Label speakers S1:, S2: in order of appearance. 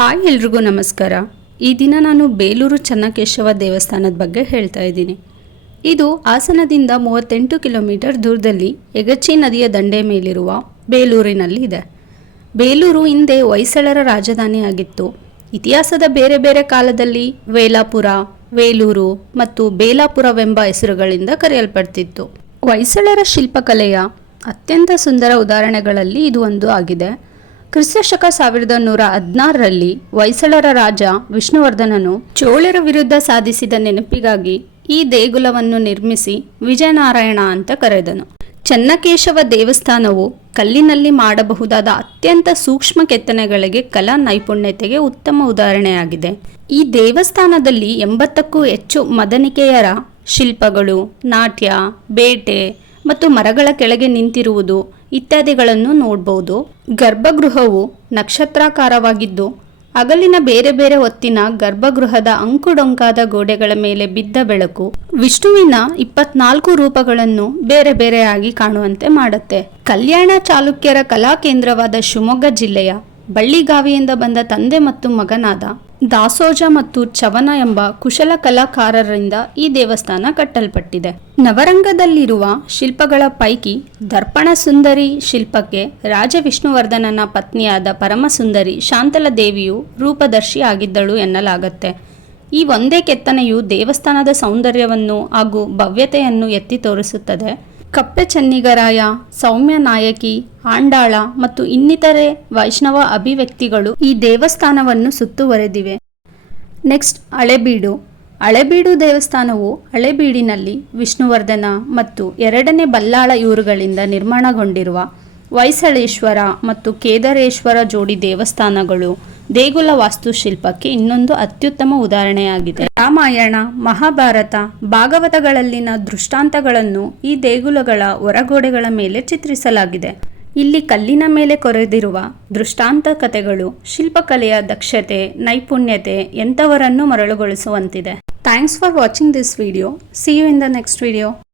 S1: Hi ಎಲ್ರಿಗೂ ನಮಸ್ಕಾರ. ಈ ದಿನ ನಾನು ಬೇಲೂರು ಚನ್ನಕೇಶವ ದೇವಸ್ಥಾನದ ಬಗ್ಗೆ ಹೇಳ್ತಾ ಇದ್ದೀನಿ. ಇದು ಹಾಸನದಿಂದ ಮೂವತ್ತೆಂಟು ಕಿಲೋಮೀಟರ್ ದೂರದಲ್ಲಿ ಯಗಚಿ ನದಿಯ ದಂಡೆ ಮೇಲಿರುವ ಬೇಲೂರಿನಲ್ಲಿ ಇದೆ. ಬೇಲೂರು ಹಿಂದೆ ಹೊಯ್ಸಳರ ರಾಜಧಾನಿಯಾಗಿತ್ತು ಇತಿಹಾಸದ ಬೇರೆ ಬೇರೆ ಕಾಲದಲ್ಲಿ ವೇಲಾಪುರ, ವೇಲೂರು ಮತ್ತು ಬೇಲಾಪುರವೆಂಬ ಹೆಸರುಗಳಿಂದ ಕರೆಯಲ್ಪಡ್ತಿತ್ತು. ಹೊಯ್ಸಳರ ಶಿಲ್ಪಕಲೆಯ ಅತ್ಯಂತ ಸುಂದರ ಉದಾಹರಣೆಗಳಲ್ಲಿ ಇದು ಒಂದು ಆಗಿದೆ. ಕ್ರಿಸ್ತಶಕ ಸಾವಿರದ ನೂರ ಹದಿನಾರರಲ್ಲಿ ಹೊಯ್ಸಳರ ರಾಜ ವಿಷ್ಣುವರ್ಧನನು ಚೋಳರ ವಿರುದ್ಧ ಸಾಧಿಸಿದ ನೆನಪಿಗಾಗಿ ಈ ದೇಗುಲವನ್ನು ನಿರ್ಮಿಸಿ ವಿಜಯನಾರಾಯಣ ಅಂತ ಕರೆದನು. ಚನ್ನಕೇಶವ ದೇವಸ್ಥಾನವು ಕಲ್ಲಿನಲ್ಲಿ ಮಾಡಬಹುದಾದ ಅತ್ಯಂತ ಸೂಕ್ಷ್ಮ ಕೆತ್ತನೆಗಳಿಗೆ ಕಲಾ ನೈಪುಣ್ಯತೆಗೆ ಉತ್ತಮ ಉದಾಹರಣೆಯಾಗಿದೆ. ಈ ದೇವಸ್ಥಾನದಲ್ಲಿ ಎಂಬತ್ತಕ್ಕೂ ಹೆಚ್ಚು ಮದನಿಕೆಯರ ಶಿಲ್ಪಗಳು, ನಾಟ್ಯ, ಬೇಟೆ ಮತ್ತು ಮರಗಳ ಕೆಳಗೆ ನಿಂತಿರುವುದು ಇತ್ಯಾದಿಗಳನ್ನು ನೋಡಬಹುದು ಗರ್ಭಗೃಹವು ನಕ್ಷತ್ರಾಕಾರವಾಗಿದ್ದು ಹಗಲಿನ ಬೇರೆ ಬೇರೆ ಹೊತ್ತಿನ ಗರ್ಭಗೃಹದ ಅಂಕುಡೊಂಕಾದ ಗೋಡೆಗಳ ಮೇಲೆ ಬಿದ್ದ ಬೆಳಕು ವಿಷ್ಣುವಿನ ಇಪ್ಪತ್ನಾಲ್ಕು ರೂಪಗಳನ್ನು ಬೇರೆ ಬೇರೆಯಾಗಿ ಕಾಣುವಂತೆ ಮಾಡುತ್ತೆ. ಕಲ್ಯಾಣ ಚಾಲುಕ್ಯರ ಕಲಾ ಕೇಂದ್ರವಾದ ಶಿವಮೊಗ್ಗ ಜಿಲ್ಲೆಯ ಬಳ್ಳಿಗಾವಿಯಿಂದ ಬಂದ ತಂದೆ ಮತ್ತು ಮಗನಾದ ದಾಸೋಜ ಮತ್ತು ಚವನ ಎಂಬ ಕುಶಲ ಕಲಾಕಾರರಿಂದ ಈ ದೇವಸ್ಥಾನ ಕಟ್ಟಲ್ಪಟ್ಟಿದೆ. ನವರಂಗದಲ್ಲಿರುವ ಶಿಲ್ಪಗಳ ಪೈಕಿ ದರ್ಪಣ ಸುಂದರಿ ಶಿಲ್ಪಕ್ಕೆ ರಾಜ ವಿಷ್ಣುವರ್ಧನನ ಪತ್ನಿಯಾದ ಪರಮಸುಂದರಿ ಶಾಂತಲ ದೇವಿಯು ರೂಪದರ್ಶಿ ಆಗಿದ್ದಳು ಎನ್ನಲಾಗತ್ತೆ. ಈ ಒಂದೇ ಕೆತ್ತನೆಯು ದೇವಸ್ಥಾನದ ಸೌಂದರ್ಯವನ್ನು ಹಾಗೂ ಭವ್ಯತೆಯನ್ನು ಎತ್ತಿ ತೋರಿಸುತ್ತದೆ. ಕಪ್ಪೆ ಚೆನ್ನಿಗರಾಯ, ಸೌಮ್ಯ ನಾಯಕಿ, ಆಂಡಾಳ ಮತ್ತು ಇನ್ನಿತರೆ ವೈಷ್ಣವ ಅಭಿವ್ಯಕ್ತಿಗಳು ಈ ದೇವಸ್ಥಾನವನ್ನು ಸುತ್ತುವರೆದಿವೆ. ನೆಕ್ಸ್ಟ್ ಹಳೆಬೀಡು ಹಳೆಬೀಡು ದೇವಸ್ಥಾನವು ಹಳೆಬೀಡಿನಲ್ಲಿ ವಿಷ್ಣುವರ್ಧನ ಮತ್ತು ಎರಡನೇ ಬಲ್ಲಾಳ ಇವರುಗಳಿಂದ ನಿರ್ಮಾಣಗೊಂಡಿರುವ ಹೊಯ್ಸಳೇಶ್ವರ ಮತ್ತು ಕೇದಾರೇಶ್ವರ ಜೋಡಿ ದೇವಸ್ಥಾನಗಳು. ದೇಗುಲ ವಾಸ್ತುಶಿಲ್ಪಕ್ಕೆ ಇನ್ನೊಂದು ಅತ್ಯುತ್ತಮ ಉದಾಹರಣೆಯಾಗಿದೆ. ರಾಮಾಯಣ, ಮಹಾಭಾರತ, ಭಾಗವತಗಳಲ್ಲಿನ ದೃಷ್ಟಾಂತಗಳನ್ನು ಈ ದೇಗುಲಗಳ ಹೊರಗೋಡೆಗಳ ಮೇಲೆ ಚಿತ್ರಿಸಲಾಗಿದೆ. ಇಲ್ಲಿ ಕಲ್ಲಿನ ಮೇಲೆ ಕೊರೆದಿರುವ ದೃಷ್ಟಾಂತ ಕಥೆಗಳು, ಶಿಲ್ಪಕಲೆಯ ದಕ್ಷತೆ, ನೈಪುಣ್ಯತೆ ಎಂಥವರನ್ನು ಮರಳುಗೊಳಿಸುವಂತಿದೆ. Thanks for watching this video see you in the next video